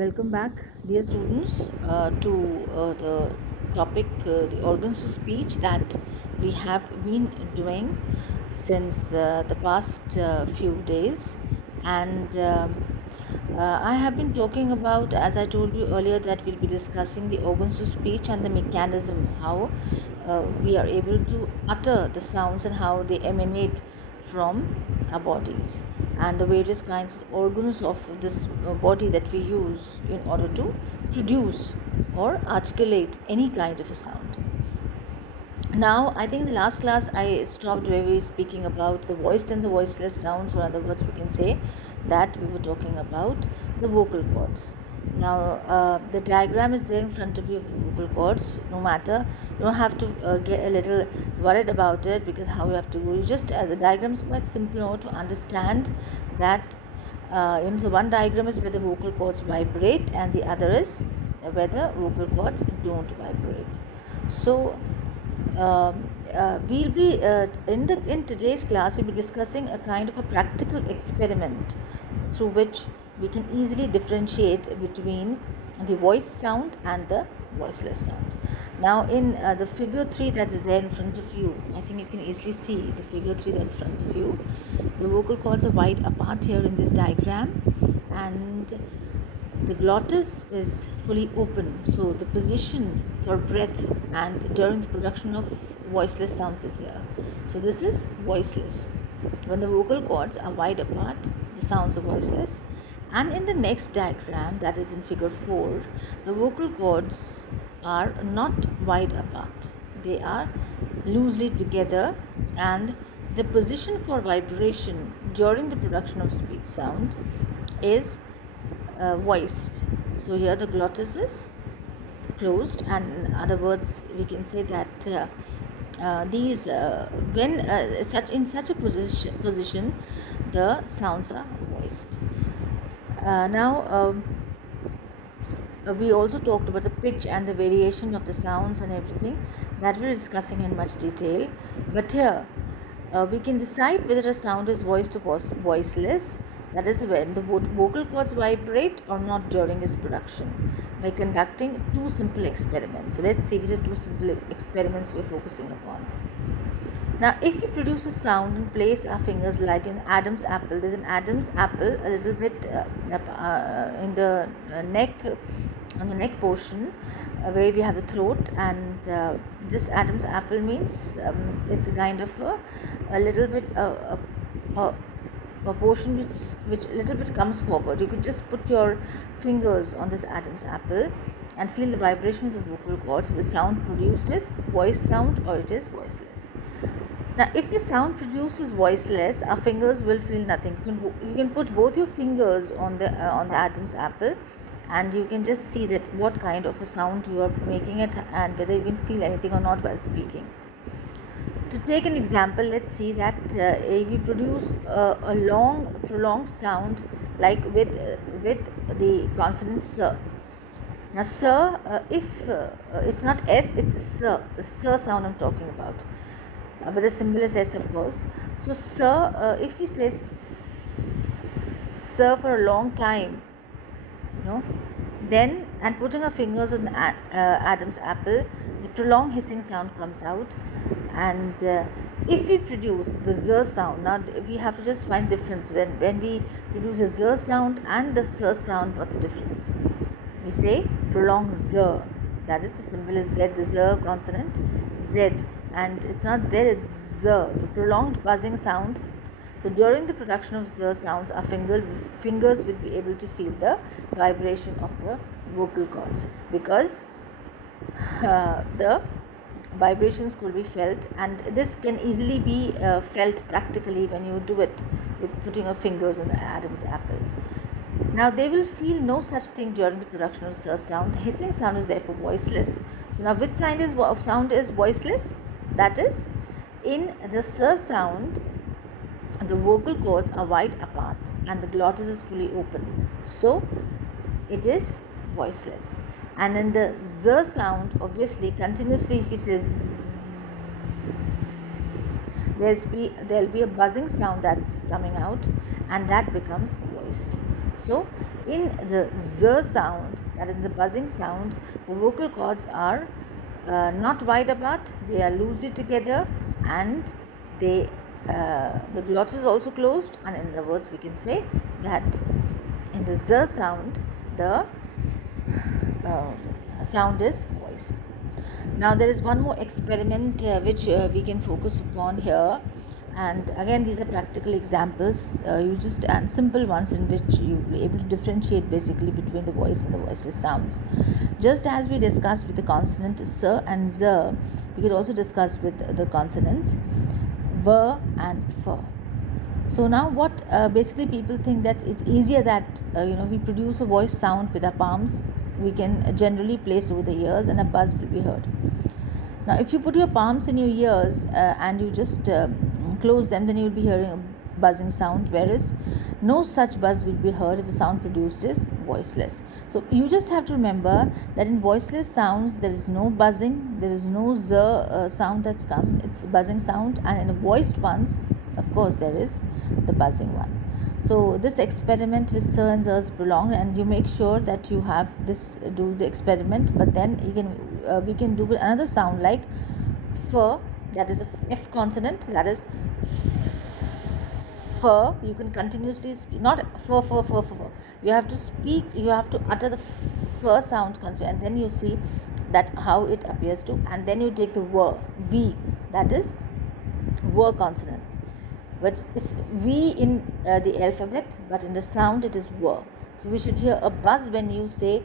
Welcome back, dear students, to the topic, the organs of speech that we have been doing since the past few days. And I have been talking about, as I told you earlier, that we'll be discussing the organs of speech and the mechanism, how we are able to utter the sounds and how they emanate from our bodies, and the various kinds of organs of this body that we use in order to produce or articulate any kind of a sound. Now, I think in the last class I stopped where we were speaking about the voiced and the voiceless sounds, or in other words, we can say that we were talking about the vocal cords. Now, the diagram is there in front of you of the vocal cords. No matter, you don't have to get a little worried about it, because how you have to go. You just the diagram is quite simple to understand that. The one diagram is where the vocal cords vibrate, and the other is where the vocal cords don't vibrate. So we'll be in today's class we'll be discussing a kind of a practical experiment through which we can easily differentiate between the voice sound and the voiceless sound. Now, in the figure 3 that is there in front of you, I think you can easily see the figure 3 that's in front of you. The vocal cords are wide apart here in this diagram, and the glottis is fully open, so the position for breath and during the production of voiceless sounds is here. So this is voiceless. When the vocal cords are wide apart, the sounds are voiceless. And in the next diagram, that is in figure 4, the vocal cords are not wide apart. They are loosely together, and the position for vibration during the production of speech sound is voiced. So here the glottis is closed, and in other words, we can say that these when in such a position, the sounds are voiced. Now, we also talked about the pitch and the variation of the sounds and everything that we're discussing in much detail. But here, we can decide whether a sound is voiced or voiceless, that is when the vocal cords vibrate or not during its production, by conducting two simple experiments. So let's see which are two simple experiments we're focusing upon. Now, if we produce a sound and place our fingers like an Adam's apple, there's an Adam's apple a little bit in the neck, on the neck portion, where we have the throat, and this Adam's apple means it's a kind of a little bit a portion which a little bit comes forward. You could just put your fingers on this Adam's apple and feel the vibration of the vocal cords. The sound produced is voice sound or it is voiceless. Now, if the sound produced is voiceless, our fingers will feel nothing. You can put both your fingers on the Adam's apple, and you can just see that what kind of a sound you are making it, and whether you can feel anything or not while speaking. To take an example, let's see that we produce a long, prolonged sound like with the consonant sir. Now, sir, if it's not S, it's sir, the sir sound I'm talking about. But the symbol is S, of course. So, sir, if we say sir for a long time, then, and putting our fingers on the Adam's apple, the prolonged hissing sound comes out. And if we produce the z sound, now we have to just find difference. When we produce a z sound and the s sound, what's the difference? We say prolonged z, that is, the symbol is z, the z consonant, z, and it's not z, it's z. So prolonged buzzing sound. So during the production of z sounds, our fingers will be able to feel the vibration of the vocal cords, because the vibrations could be felt, and this can easily be felt practically when you do it with putting your fingers on the Adam's apple. Now, they will feel no such thing during the production of s sound. The hissing sound is therefore voiceless. So now, which sound is voiceless? That is, in the s sound, the vocal cords are wide apart and the glottis is fully open, so it is voiceless. And in the z sound, obviously, continuously, if we say zzz, there'll be a buzzing sound that's coming out, and that becomes voiced. So in the z sound, that is the buzzing sound, the vocal cords are not wide apart, they are loosely together, and the glottis is also closed. And in other words, we can say that in the z sound, the sound is voiced. Now there is one more experiment which we can focus upon here, and again these are practical examples, you just and simple ones in which you will be able to differentiate basically between the voice and the voiceless sounds. Just as we discussed with the consonant s and z, we could also discuss with the consonants v and f. So now what basically people think that it's easier that we produce a voice sound with our palms, we can generally place over the ears and a buzz will be heard. Now if you put your palms in your ears and you just close them, then you will be hearing a buzzing sound, whereas no such buzz will be heard if the sound produced is voiceless. So you just have to remember that in voiceless sounds there is no buzzing, there is no z sound that's come, it's buzzing sound, and in the voiced ones, of course, there is the buzzing one. So this experiment with s and z is prolonged, and you make sure that you have this, do the experiment, but then you can we can do another sound like f, that is a f consonant, that is f. You can continuously speak, not f. You have to speak, you have to utter the f sound, and then you see that how it appears to, and then you take the v, that is v consonant, but it's v in the alphabet, but in the sound it is v. So we should hear a buzz when you say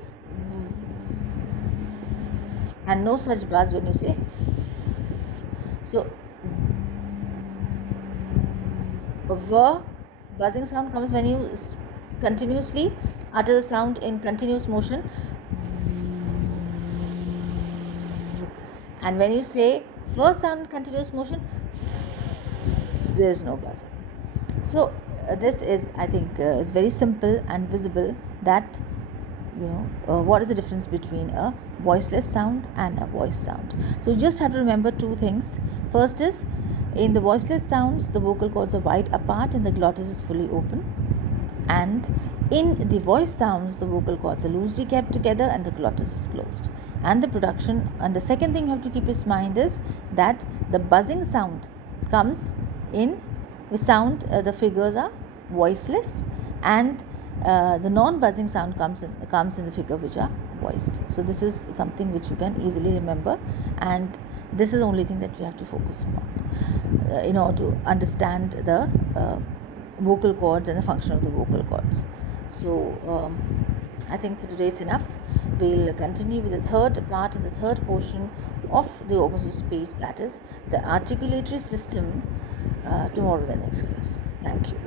and no such buzz when you say. So a v buzzing sound comes when you continuously utter the sound in continuous motion, and when you say first sound in continuous motion, there is no buzzing. So this is, I think, it's very simple and visible that what is the difference between a voiceless sound and a voice sound. So you just have to remember two things. First is, in the voiceless sounds the vocal cords are wide apart and the glottis is fully open, and in the voice sounds the vocal cords are loosely kept together and the glottis is closed. And the production, and the second thing you have to keep in mind is that the buzzing sound comes in the sound, the figures are voiceless, and the non-buzzing sound comes in the figure which are voiced. So this is something which you can easily remember, and this is the only thing that we have to focus upon in order to understand the vocal cords and the function of the vocal cords. So I think for today it's enough. We'll continue with the third part and the third portion of the organs of speech, that is the articulatory system, tomorrow in the next class. Thank you.